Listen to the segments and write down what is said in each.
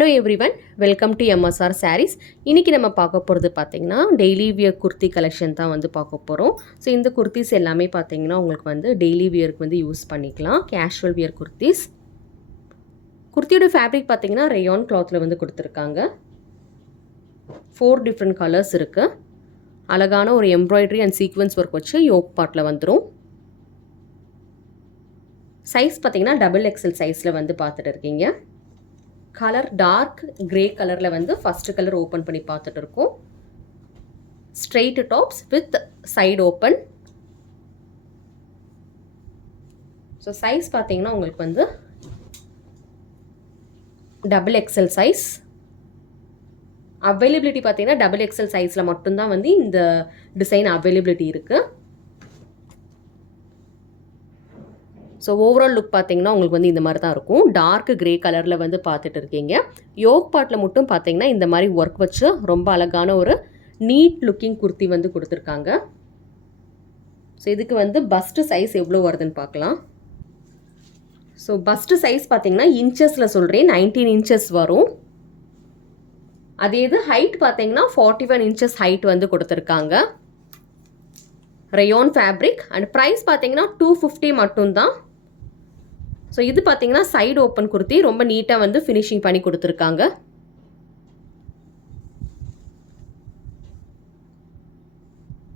Hello everyone, welcome to MSR sarees. இன்றைக்கி நம்ம பார்க்க போகிறது பார்த்திங்கன்னா டெய்லி வியர் குர்த்தி கலெக்ஷன் தான் வந்து பார்க்க போகிறோம். ஸோ இந்த குர்த்திஸ் எல்லாமே பார்த்திங்கன்னா உங்களுக்கு வந்து டெய்லி வியருக்கு வந்து யூஸ் பண்ணிக்கலாம். Casual wear kurtis. குர்த்தியோட ஃபேப்ரிக் பார்த்திங்கன்னா ரேயான் கிளாத்தில் வந்து கொடுத்துருக்காங்க. 4 டிஃப்ரெண்ட் கலர்ஸ் இருக்குது. அழகான ஒரு எம்ப்ராய்டரி அண்ட் சீக்வன்ஸ் ஒர்க் வச்சு யோக் பார்ட்டில் வந்துடும். சைஸ் பார்த்திங்கன்னா XXL சைஸில் வந்து பார்த்துட்டு இருக்கீங்க. கலர் டார்க் கிரே கலரில் வந்து ஃபஸ்ட்டு கலர் ஓப்பன் பண்ணி பார்த்துட்டு இருக்கோம். Straight tops with side open. So size பார்த்தீங்கன்னா உங்களுக்கு வந்து XXL சைஸ். அவைலபிலிட்டி பார்த்தீங்கன்னா XXL சைஸில் மட்டும்தான் வந்து இந்த டிசைன் அவைலபிலிட்டி இருக்குது. ஸோ ஓவரால் லுக் பார்த்தீங்கன்னா உங்களுக்கு வந்து இந்த மாதிரி தான் இருக்கும். டார்க் கிரே கலரில் வந்து பார்த்துட்டு இருக்கீங்க. யோக் பார்ட்டில் மட்டும் பார்த்தீங்கன்னா இந்த மாதிரி ஒர்க் வச்சு ரொம்ப அழகான ஒரு நீட் லுக்கிங் குர்த்தி வந்து கொடுத்துருக்காங்க. ஸோ இதுக்கு வந்து பஸ்ட்டு சைஸ் எவ்வளோ வருதுன்னு பார்க்கலாம். ஸோ பஸ்ட்டு சைஸ் பார்த்தீங்கன்னா இன்ச்சஸில் சொல்கிறேன், 19 இன்ச்சஸ் வரும். அதே இது ஹைட் பார்த்தீங்கன்னா 41 இன்ச்சஸ் ஹைட் வந்து கொடுத்துருக்காங்க. ரேயான் ஃபேப்ரிக் அண்ட் ப்ரைஸ் பார்த்தீங்கன்னா 250 மட்டும்தான். ஸோ இது பார்த்தீங்கன்னா சைடு ஓப்பன் குர்த்தி, ரொம்ப நீட்டாக வந்து ஃபினிஷிங் பண்ணி கொடுத்துருக்காங்க.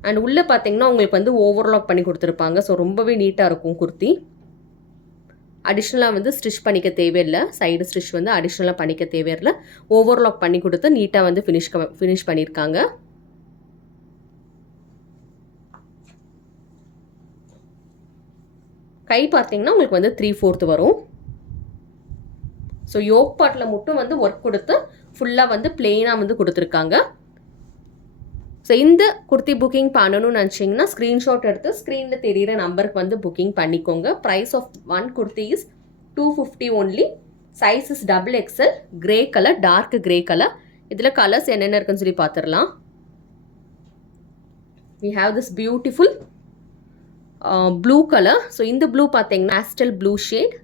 அண்ட் உள்ளே பார்த்தீங்கன்னா உங்களுக்கு வந்து ஓவர்லாக் பண்ணி கொடுத்துருப்பாங்க. ஸோ ரொம்பவே நீட்டாக இருக்கும் குர்த்தி. அடிஷ்னலாக வந்து ஸ்டிச் பண்ணிக்க தேவையில்லை. சைடு ஸ்டிச் வந்து அடிஷ்னலாக பண்ணிக்க தேவையில்லை. ஓவர்லாக் பண்ணி கொடுத்து நீட்டாக வந்து ஃபினிஷ் பண்ணியிருக்காங்க. கை பார்த்தீங்கன்னா உங்களுக்கு வந்து 3/4 வரும். ஸோ யோக் பார்ட்டில் மட்டும் வந்து ஒர்க் கொடுத்து ஃபுல்லாக வந்து பிளெயினாக வந்து கொடுத்துருக்காங்க. ஸோ இந்த குர்த்தி புக்கிங் பண்ணணும்னு நினச்சிங்கன்னா ஸ்க்ரீன்ஷாட் எடுத்து ஸ்க்ரீனில் தெரிகிற நம்பருக்கு வந்து புக்கிங் பண்ணிக்கோங்க. Price of one kurti is 250 only. Size is XXL. Grey colour, dark grey colour. இதில் கலர்ஸ் என்னென்ன இருக்குன்னு சொல்லி பார்த்துடலாம். we have this beautiful blue colour. So இந்த ப்ளூ பார்த்தீங்கன்னா பேஸ்டல் ப்ளூ ஷேட்,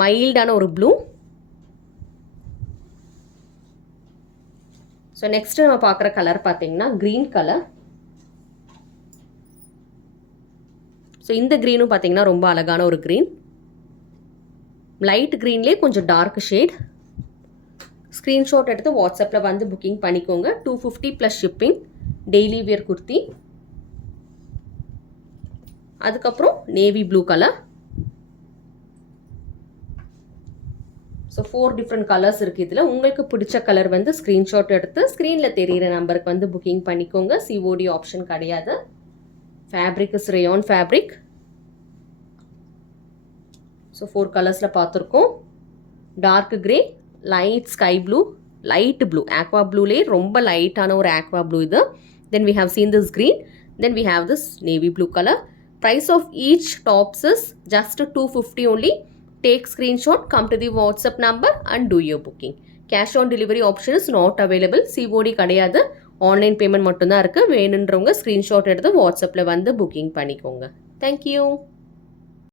மைல்டான ஒரு ப்ளூ. ஸோ நெக்ஸ்ட் நம்ம பார்க்குற கலர் பார்த்தீங்கன்னா க்ரீன் கலர். ஸோ இந்த க்ரீனும் பார்த்தீங்கன்னா ரொம்ப அழகான ஒரு க்ரீன். லைட் க்ரீன்லேயே கொஞ்சம் டார்க் ஷேட். ஸ்க்ரீன்ஷாட் எடுத்து வாட்ஸ்அப்பில் வந்து புக்கிங் பண்ணிக்கோங்க. 250 plus shipping. Daily wear kurti. அதுக்கப்புறம் navy blue colour. So 4 different colours இருக்குது இதில். உங்களுக்கு பிடிச்ச கலர் வந்து ஸ்க்ரீன்ஷாட் எடுத்து ஸ்க்ரீனில் தெரிகிற நம்பருக்கு வந்து புக்கிங் பண்ணிக்கோங்க. COD ஆப்ஷன் கிடையாது. Fabric is rayon fabric. So 4 கலர்ஸில் பார்த்துருக்கோம். Dark grey, light sky blue, light blue, aqua ப்ளூலேயே ரொம்ப லைட்டான ஒரு ஆக்வா ப்ளூ இது. Then we have seen this green. Then we have this navy blue color. Price of each tops is just 250 only. Take screenshot, come to the WhatsApp number and do your booking. Cash on delivery option is not available. COD கிடையாது. Online payment மட்டும்தான் இருக்குது. வேணுன்றவங்க screenshot எடுத்து வாட்ஸ்அப்பில் வந்து booking பண்ணிக்கோங்க. Thank you.